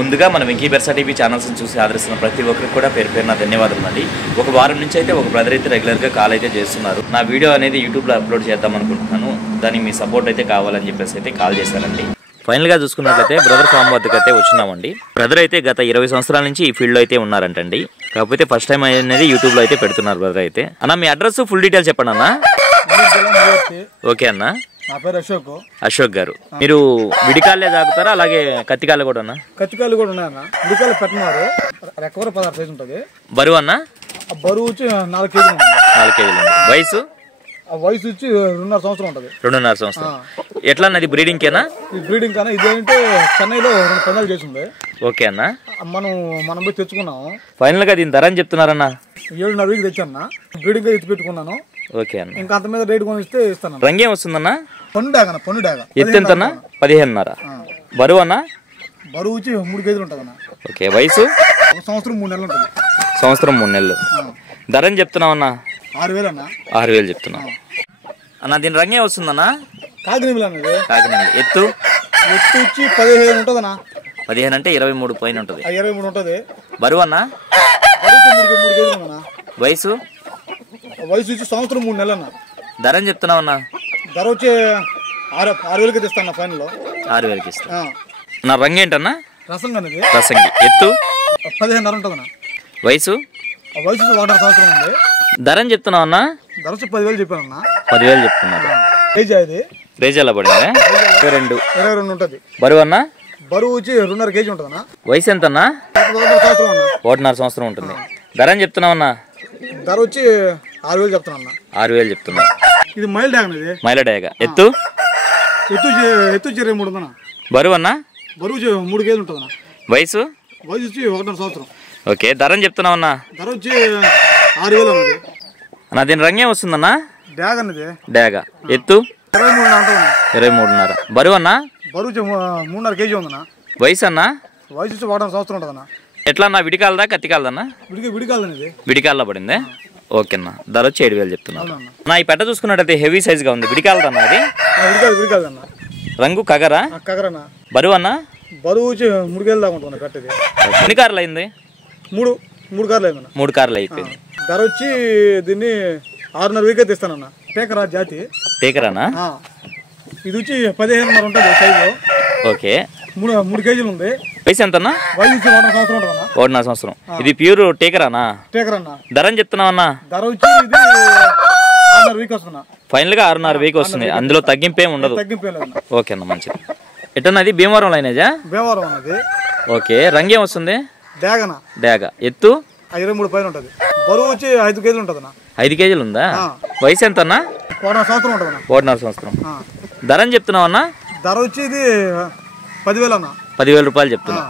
ముందుగా మన వెంకీ బెర్సా టీవీ ఛానల్స్ని చూసి ఆదరిస్తున్న ప్రతి ఒక్కరికి కూడా పేరు పేరున ధన్యవాదాలు అండి. ఒక వారం నుంచి అయితే ఒక బ్రదర్ అయితే రెగ్యులర్గా కాల్ అయితే చేస్తున్నారు. నా వీడియో అనేది యూట్యూబ్లో అప్లోడ్ చేద్దాం అనుకుంటున్నాను, దానికి మీ సపోర్ట్ అయితే కావాలని చెప్పేసి అయితే కాల్ చేశారండి. ఫైనల్గా చూసుకున్నట్లయితే బ్రదర్ ఫామ్ వద్దకు అయితే వచ్చినామండి. బ్రదర్ అయితే గత 20 సంవత్సరాల నుంచి ఈ ఫీల్డ్లో అయితే ఉన్నారంటండి. కాకపోతే ఫస్ట్ టైం అనేది యూట్యూబ్లో అయితే పెడుతున్నారు బ్రదర్ అయితే. అన్న మీ అడ్రస్ ఫుల్ డీటెయిల్స్ చెప్పండి అన్న. ఓకే అన్న. నా పేరు అశోక్ గారు. మీరు విడికాళ్ళే తాగుతారా అలాగే కత్తికాళ్ళు కూడా అన్న? కత్తికాళ్ళు కూడా ఉన్నాయన్న. విడికాళ్ళు పెట్టినారు, రెక్కవర 16 సైజు ఉంటుంది. బరువు అన్న? బరువు వచ్చి 4 కేజీలు. 4 కేజీలు. వయసు? వయసు వచ్చి 2.5 సంవత్సరం ఉంటుంది. 2.5 సంవత్సరం. ఎట్లా అన్నది బ్రీడింగ్ కేనా? ఈ బ్రీడింగ్ కన్నా ఇదేంటే చెన్నైలో 2 పందాలు చేసింది. ఓకే అన్న. మనం పోయి తెచ్చుకున్నాము. ఫైనల్ గా దీని ధర అని చెప్తున్నారన్న? 7.5 తెచ్చాను. బ్రీడింగ్ ఎత్తి పెట్టుకున్నాను. ఓకే అన్న. ఇంకా అంత మీద రేటు కొని ఇస్తే ఇస్తాను. రంగేం వస్తుందన్న? పొన్ను డాగ. ఎత్తు ఎంతన్నా? 15.5. బరువు అన్న? బరువు వచ్చి 3 కేజీలు ఉంటుంది అన్న. ఓకే. వయసు? 1 సంవత్సరం 3 నెలలు ఉంటుంది. సంవత్సరం 3 నెలలు. ధర అని చెప్తున్నావు అన్న? 6,000 అన్న. 6,000 చెప్తున్నావు అన్న. దీని రంగే వస్తుందన్నా? కాకినీళ్ళు అన్నది. కాకినీళ్ళు. ఎత్తు వచ్చి 15 ఉంటుంది అన్న. 15 అంటే 23 పైన ఉంటుంది. 23 ఉంటుంది. బరువు అన్న? బరువు 3 కేజీలు అన్న. వయసు? వయసు వచ్చి సంవత్సరం 3 నెలలు అన్న. ధర అని చెప్తున్నావు అన్న? ధర వచ్చి 6,000కి తెస్తాను ఫైనల్. 6,000కి ఇస్తా. నా రంగు ఏంటన్నా? రసంగి అనేది. రసంగి. ఎత్తు? 15.5 ఉంటుంది అన్న. వయసు? వయసు 1.5 సంవత్సరం ఉంది. ధర అని చెప్తున్నావు అన్న? ధర వచ్చి 10,000 చెప్పాను అన్న. 10,000 చెప్తున్నారు. కేజీ అది రేజాల పడిందా? 22 ఉంటుంది. బరువు అన్న? బరువు వచ్చి 2.5 కేజీ ఉంటుంది అన్న. వయసు ఎంత అన్న? 1.5 సంవత్సరం ఉంటుంది. ధర అని చెప్తున్నావు అన్న? ధర వచ్చి 6,000 చెప్తాను అన్న. 6,000 చెప్తున్నా. ఇది మైల్ డ్యాగ్ అనేది. మైల డ్యాగ్. ఎత్తు? ఎత్తు 23 ఉందన్న. బరువు అన్న? బరువు 3 కేజీలు ఉంటుంది అన్న. వయసు? వయసు వచ్చి 1.5 సంవత్సరం. ఓకే. ధర అని చెప్తున్నావు అన్న? ధర వచ్చి 6,000 అన్నది. అన్న దీని రంగే వస్తుందన్నా? డ్యాగ్ అన్నది. డ్యాగ్. ఎత్తు? 23 ఉంటుంది. 23.5. బరువు అన్న? బరువు 3.5 కేజీ ఉందన్న. వయసు అన్న? వయసు వచ్చి 1.5 సంవత్సరం ఉంటుంది అన్న. ఎట్లా అన్న? విడికాలదా కత్తికాలదన్నా? విడికాలనేది. విడికాల్లో పడిందే. ఓకే అన్న. ధర వచ్చి 7,000 చెప్తున్నా. నా ఈ పెట్ట చూసుకున్నట్టయితే హెవీ సైజ్ గా ఉంది. విడికాలదన్నా అది? విడికాలదన్న. రంగు కగరా? కగరన్నా. బరువు అన్న? బరువు వచ్చి 3 కేజీలు దాకా ఉంటుంది కట్టేది. ఎన్ని కార్లు అయింది? 3 కార్లు అయిందన్న. 3 కార్లు అయిపోయింది. ధర వచ్చి దీన్ని 6,500 తెస్తానన్న. టేకరా జాతి. టేకరానా? ఇది వచ్చి 15.5 ఉంటుంది సైజు. ఓకే. 3 కేజీలు ఉంది. వయసు ఎంతన్నా? వయసు 1.5 సంవత్సరం ఉంటుంది. 1.5 సంవత్సరం. ఇది ప్యూర్ టేకరానా? టేకరన్నా. ధర అని చెప్తున్నావు అన్న? ధర వచ్చి ఇది 6,500 వస్తున్నా. ఫైనల్ గా 6,500 వస్తుంది. అందులో తగ్గింపేం ఉండదు. ఓకే అన్న. మంచిది. ఎట్టన్నది? భీమవరం లైనేజా? భీమవరం అన్నది. ఓకే. రంగేం వస్తుంది? డ్యాగనా. డ్యాగ. ఎత్తు? 23 పైన ఉంటుంది. బరువు వచ్చి 5 కేజీలు ఉంటుంది అన్న. 5 కేజీలు ఉందా? వయసు ఎంత అన్న? 1.5 సంవత్సరం ఉంటుంది అన్న. 1.5 సంవత్సరం. ధర అని చెప్తున్నావు అన్న? ధర వచ్చి ఇది 10,000 అన్న. 10,000 రూపాయలు చెప్తున్నా.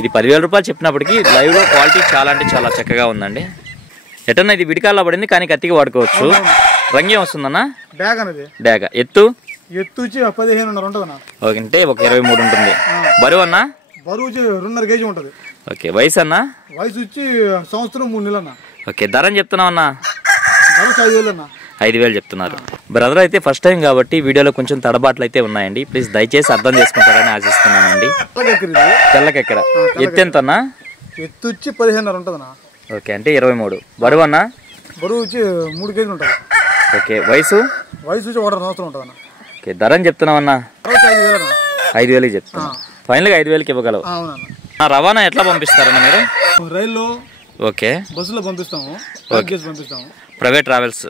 ఇది 10,000 రూపాయలు చెప్పినప్పటికీ లైవ్ లో క్వాలిటీ చాలా అంటే చాలా చక్కగా ఉందండి. ఎటన్నా ఇది విడికాల్లో పడింది కానీ కత్తికి వాడుకోవచ్చు. రంగేం వస్తుందన్న? డ్యాగ్ అనేది. డ్యాగ. ఎత్తు? ఎత్తు వచ్చి 15.5 ఉంటుంది అన్న. అంటే ఒక 23 ఉంటుంది. బరువు అన్న? బరువు వచ్చి 2.5 కేజీ ఉంటుంది. ఓకే. వయసు అన్న? వయసు వచ్చి సంవత్సరం 3 నెలలు అన్న. ఓకే. ధర అని చెప్తున్నావు అన్న? ధర 5,000 అన్న. 5,000 చెప్తున్నారు. బ్రదర్ అయితే ఫస్ట్ టైం కాబట్టి వీడియోలో కొంచెం తడబాట్లు అయితే ఉన్నాయండి. ప్లీజ్ దయచేసి అర్థం చేసుకుంటారని ఆశిస్తున్నానండి. తెల్లకెక్కర. ఎత్తు ఎంత అన్న? ఎత్తు వచ్చి 15.5 ఉంటుంది అన్న. ఓకే. అంటే 23. బరువు అన్న? బరువు వచ్చి 3 కేజీలు ఉంటుంది. ఓకే. వయసు? వయసు వచ్చి 1.5 సంవత్సరం ఉంటుంది అన్న. ఓకే. ధర అని చెప్తున్నావు అన్న? 5,000 అన్న. 5,000 చెప్తున్నా. ఫైనల్గా 5,000కి ఇవ్వగలవు. అవునన్న. రవాణా ఎట్లా పంపిస్తారన్న మీరు? రైల్లో. ఓకే. బస్సులో పంపిస్తాము. పంపిస్తాము. Private travels.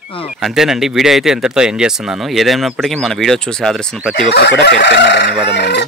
అంతేనండి. వీడియో అయితే ఎంతటితో ఎండ్ చేస్తున్నాను. ఏదైనప్పటికీ మన వీడియో చూసి ఆదరిస్తున్న ప్రతి ఒక్కరు కూడా పేరు పేరున ధన్యవాదములు అండి.